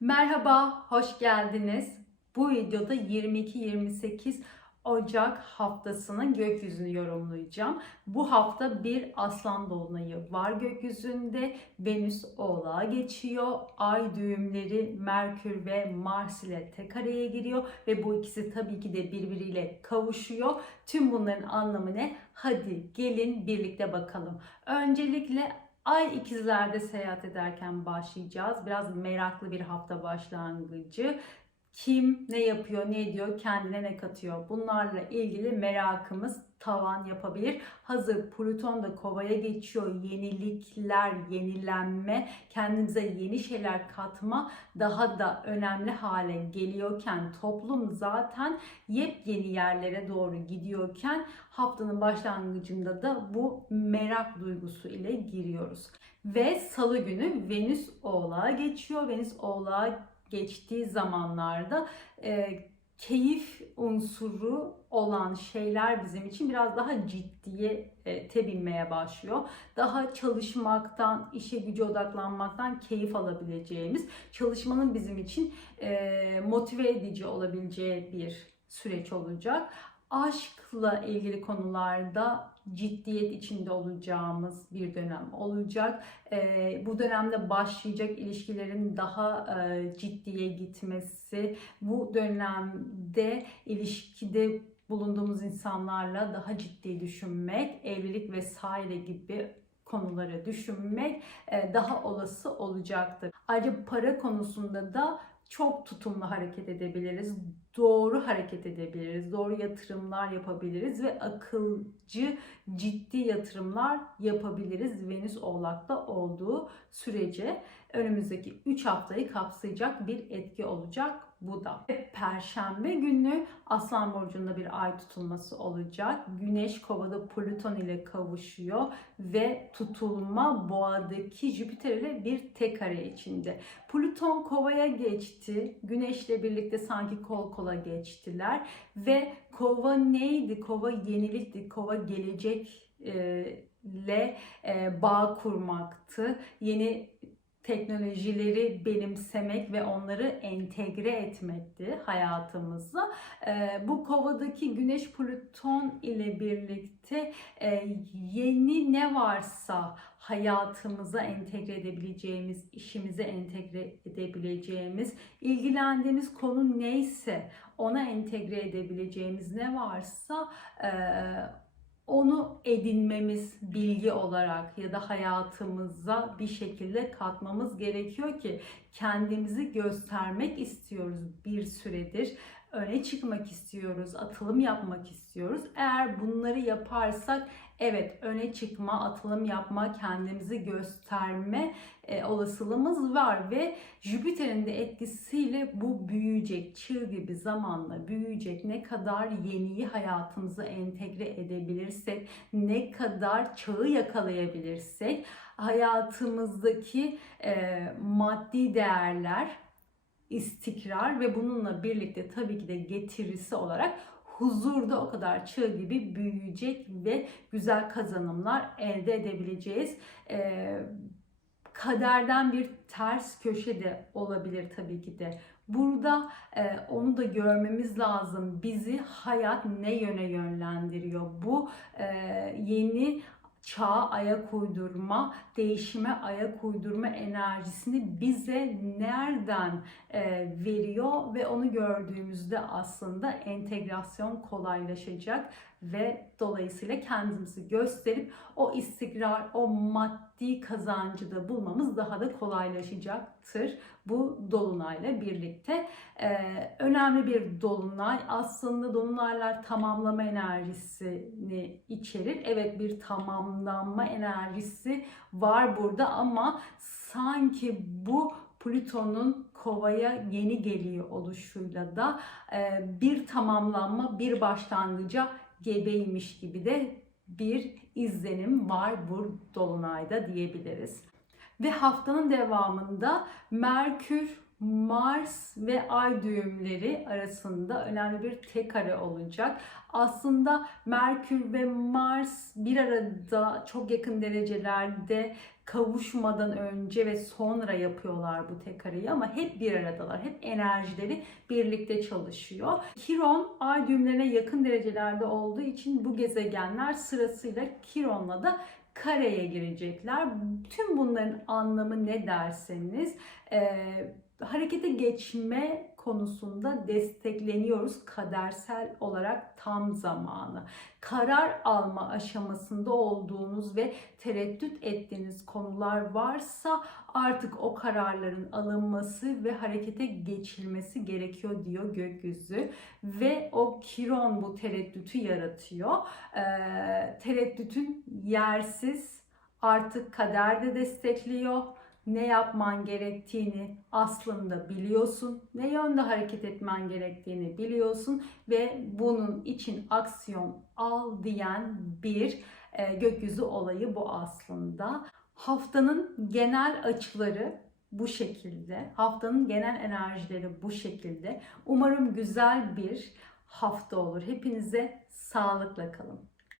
Merhaba, hoş geldiniz. Bu videoda 22-28 Ocak haftasının gökyüzünü yorumlayacağım. Bu hafta bir aslan dolunayı var gökyüzünde. Venüs oğlağa geçiyor. Ay düğümleri Merkür ve Mars ile tek araya giriyor. Ve bu ikisi tabii ki de birbiriyle kavuşuyor. Tüm bunların anlamı ne? Hadi gelin birlikte bakalım. Öncelikle Ay ikizlerde seyahat ederken başlayacağız. Biraz meraklı bir hafta başlangıcı. Kim ne yapıyor, ne ediyor, kendine ne katıyor? Bunlarla ilgili merakımız tavan yapabilir. Hazır Plüton da kovaya geçiyor. Yenilikler, yenilenme, kendimize yeni şeyler katma daha da önemli hale geliyorken toplum zaten yepyeni yerlere doğru gidiyorken haftanın başlangıcında da bu merak duygusu ile giriyoruz. Ve salı günü Venüs Oğlağa geçiyor. Venüs Oğlağa geçtiği zamanlarda e, keyif unsuru olan şeyler bizim için biraz daha ciddiye e, tebinmeye başlıyor. Daha çalışmaktan, işe güce odaklanmaktan keyif alabileceğimiz, çalışmanın bizim için e, motive edici olabileceği bir süreç olacak. Aşkla ilgili konularda ciddiyet içinde olacağımız bir dönem olacak. Ee, bu dönemde başlayacak ilişkilerin daha e, ciddiye gitmesi, bu dönemde ilişkide bulunduğumuz insanlarla daha ciddi düşünmek, evlilik vesaire gibi konuları düşünmek e, daha olası olacaktır. Ayrıca para konusunda da çok tutumlu hareket edebiliriz. Doğru hareket edebiliriz. Doğru yatırımlar yapabiliriz ve akılcı, ciddi yatırımlar yapabiliriz. Venüs Oğlak'ta olduğu sürece önümüzdeki 3 haftayı kapsayacak bir etki olacak bu da. Perşembe günü Aslan Burcu'nda bir ay tutulması olacak. Güneş Kova'da Plüton ile kavuşuyor ve tutulma Boğa'daki Jüpiter ile bir tek kare içinde. Plüton Kova'ya geçti. Güneş'le birlikte sanki kol kola geçtiler ve Kova neydi? Kova yenilikti. Kova gelecek ile bağ kurmaktı. Yeni teknolojileri benimsemek ve onları entegre etmekti hayatımıza. Ee, bu kovadaki Güneş Plüton ile birlikte e, yeni ne varsa hayatımıza entegre edebileceğimiz, işimize entegre edebileceğimiz, ilgilendiğimiz konu neyse ona entegre edebileceğimiz ne varsa e, onu edinmemiz bilgi olarak ya da hayatımıza bir şekilde katmamız gerekiyor ki kendimizi göstermek istiyoruz bir süredir. Öne çıkmak istiyoruz, atılım yapmak istiyoruz. Eğer bunları yaparsak evet öne çıkma, atılım yapma, kendimizi gösterme e, olasılığımız var ve Jüpiter'in de etkisiyle bu büyüyecek, çığ gibi zamanla büyüyecek. Ne kadar yeniyi hayatımıza entegre edebilirsek, ne kadar çağı yakalayabilirsek hayatımızdaki e, maddi değerler, istikrar ve bununla birlikte tabii ki de getirisi olarak huzurda o kadar çığ gibi büyüyecek ve güzel kazanımlar elde edebileceğiz. Ee, kaderden bir ters köşe de olabilir tabii ki de. Burada e, onu da görmemiz lazım. Bizi hayat ne yöne yönlendiriyor? Bu e, yeni çağa ayak uydurma, değişime ayak uydurma enerjisini bize nereden e, veriyor? Ve onu gördüğümüzde aslında entegrasyon kolaylaşacak ve dolayısıyla kendimizi gösterip o istikrar, o maddi kazancı da bulmamız daha da kolaylaşacaktır bu dolunayla birlikte. Ee, önemli bir dolunay. Aslında dolunaylar tamamlama enerjisini içerir. Evet bir tamamlanma enerjisi var burada ama sanki bu Plüton'un kovaya yeni geliyor oluşuyla da e, bir tamamlanma, bir başlangıca gebeymiş gibi de bir izlenim var bu dolunayda diyebiliriz. Ve haftanın devamında Merkür, Mars ve Ay düğümleri arasında önemli bir tek kare olacak. Aslında Merkür ve Mars bir arada çok yakın derecelerde kavuşmadan önce ve sonra yapıyorlar bu tek kareyi ama hep bir aradalar. Hep enerjileri birlikte çalışıyor. Kiron ay düğümlerine yakın derecelerde olduğu için bu gezegenler sırasıyla Kiron'la da kareye girecekler. Tüm bunların anlamı ne derseniz e, harekete geçme konusunda destekleniyoruz kadersel olarak tam zamanı. Karar alma aşamasında olduğunuz ve tereddüt ettiğiniz konular varsa artık o kararların alınması ve harekete geçilmesi gerekiyor diyor gökyüzü ve o kiron bu tereddütü yaratıyor. Ee, tereddütün yersiz artık kader de destekliyor ne yapman gerektiğini aslında biliyorsun. Ne yönde hareket etmen gerektiğini biliyorsun ve bunun için aksiyon al diyen bir e, gökyüzü olayı bu aslında. Haftanın genel açıları bu şekilde. Haftanın genel enerjileri bu şekilde. Umarım güzel bir hafta olur. Hepinize sağlıkla kalın.